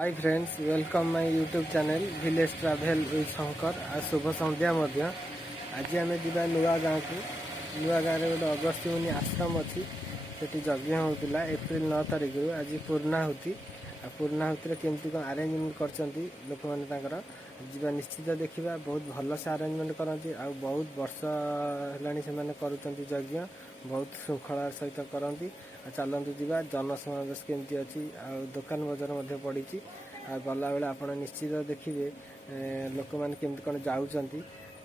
Hi friends, welcome my YouTube channel village travel with Shankar. आज शुभ संध्या आज आम जा नुआ गाँव को। नुआ गाँव में गोटे अगस्त्य मुनि आश्रम अच्छी से यज्ञ होता एप्रिल 9 तारिख रु आज पूर्णाहुति। पूर्णाहुति केमती कौन आरेंजमेंट कर लोक मैंने निश्चित देखा बहुत भल से आरेंजमेंट करती। आ बहुत वर्ष है यज्ञ बहुत श्रृंखला सहित करती। चलतु जा जनसमावेश केमती अच्छी दुकान बजार पड़ी गला बेले आप निश्चित देखिए लोक मैंने केमती कौन जाऊँगी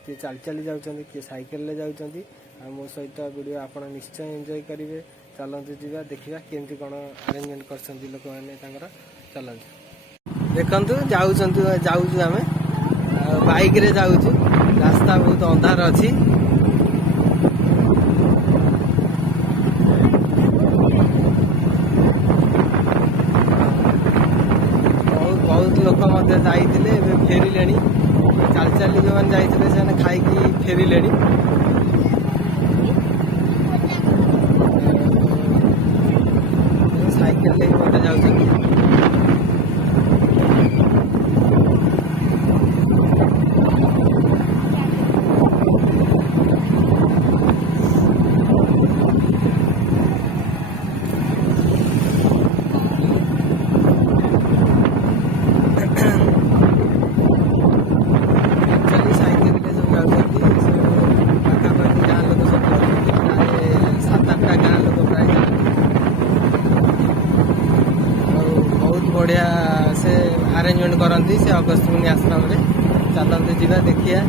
किए चली चली जाऊँगी किए सैकेल जाऊँगी। मो सहित वीडियो आप निश्चय एंजॉय करेंगे। चलतु जा देखा केमती कौन आरेंजमेंट कर लोक मैंने चलतु देखु जाऊँ आम बाइक रे जाऊँ। रास्ता बहुत अंधार अच्छी। बहुत लोक जाते फेरिले चल चली जो मैंने जाते से खाई फेरिले। साइकेल लेके जाऊँ बढ़िया से आरेंजमेंट करती से अगस्त्य मुनि आश्रम में। चलते जा देखिए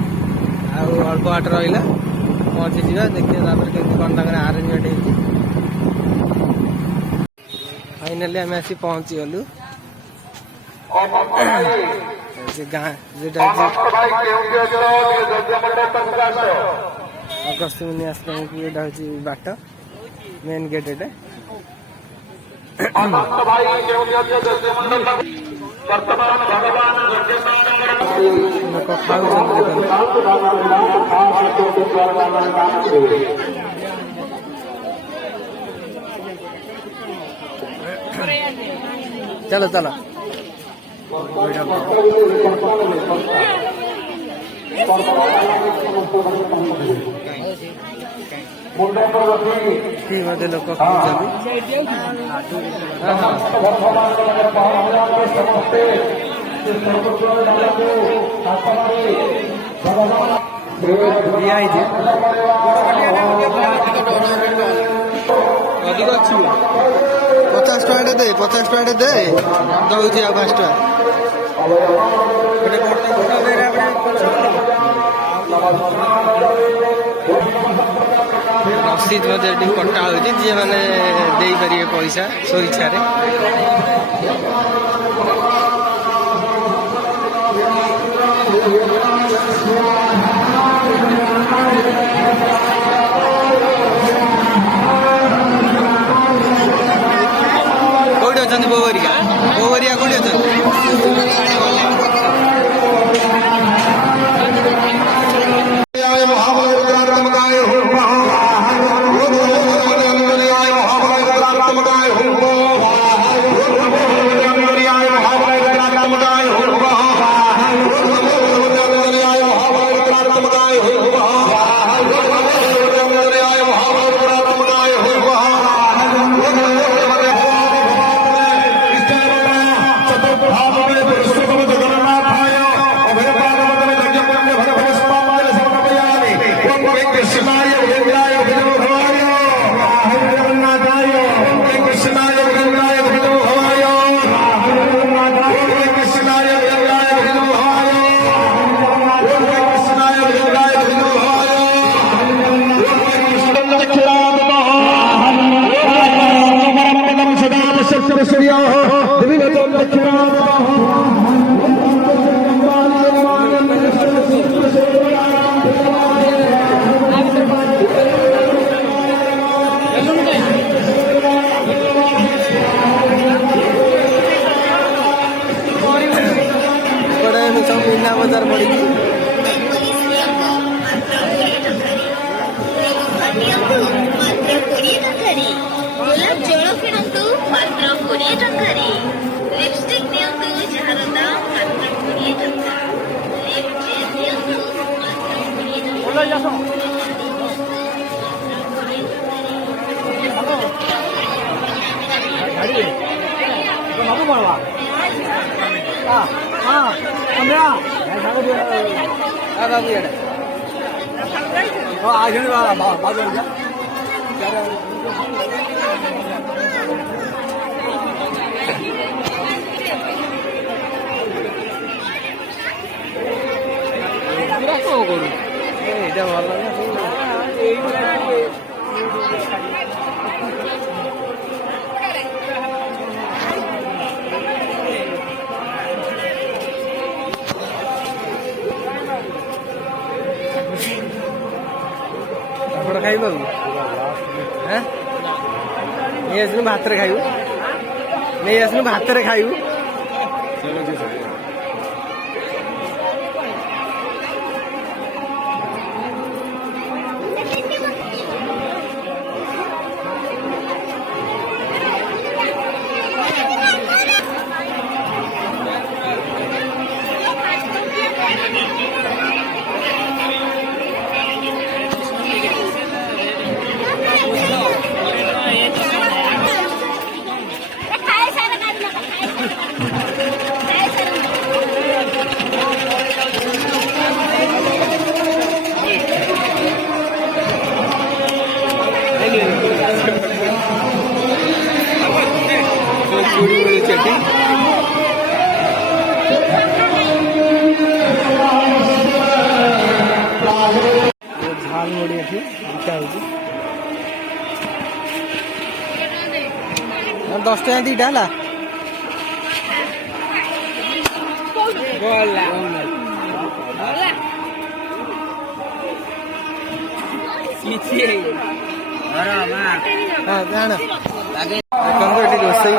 अल्प बाट रहा पहुँची जा देखिए केमती कौन आरेंजमेंट हो। फाइनाली आम आसी पहुँची गलु गाँ जो अगस्त्य मुनि आश्रम को यहाँ हूँ बाट मेन गेट एटा। लोक चलो चलो मध्य लोक अधिक अच्छी 50 टका दे 50 टका दे दौची आ 5 टका रसीद कटा हो जी मैंने दे पारे पैसा स्वेच्छा कौटे अच्छा बोवरिया बोवरिया कौटे अच्छा बाजार पड़ी जल किणतु मात्र 20 टंका लिपस्टिक नियंतु। এইটা ভালো লাগে ଆପଣ ଖାଇବାକୁ হ্যাঁ ନେଇ ଆସିଲୁ ଭାତରେ ଖାଇବୁ ନେଇ ଆସିଲୁ ଭାତରେ ଖାଇବୁ चूड़ी वाली चट्टी झाल मुड़ी एठी बिका होची 10 टका दीटा हला बोला किछि अरे मां हां जान लागे कंगोटी रोसई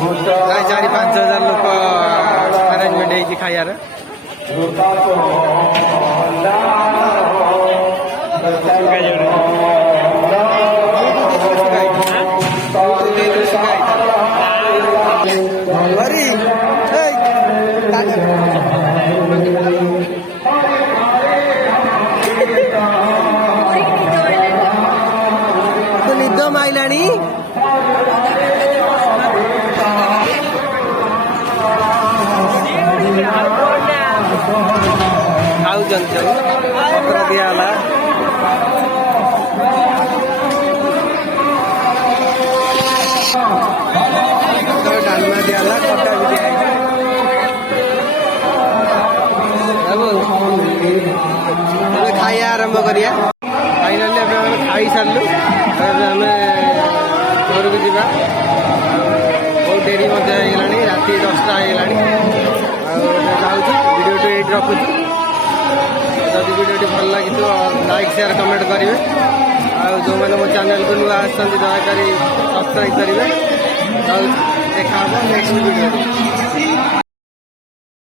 होची 4-5 हजार लोक अरेंजमेंट है खाइबार निद माइलाणी खाऊचंती पत्र दिहला डालमा दिहला खटा भी दिया खाइया आरंभ करिया फाइनाली खाई सारू आम घर को जा बहुत डेरी राति 10टा जाऊँ वीडियो ये रखुच्छी जदि वीडियो भल लगी लाइक शेयर कमेंट करेंगे जो मैंने मो चैनल को नुआ आसछन्ति दयाकोरी सब्सक्राइब करेंगे देखा नेक्स्ट वीडियो।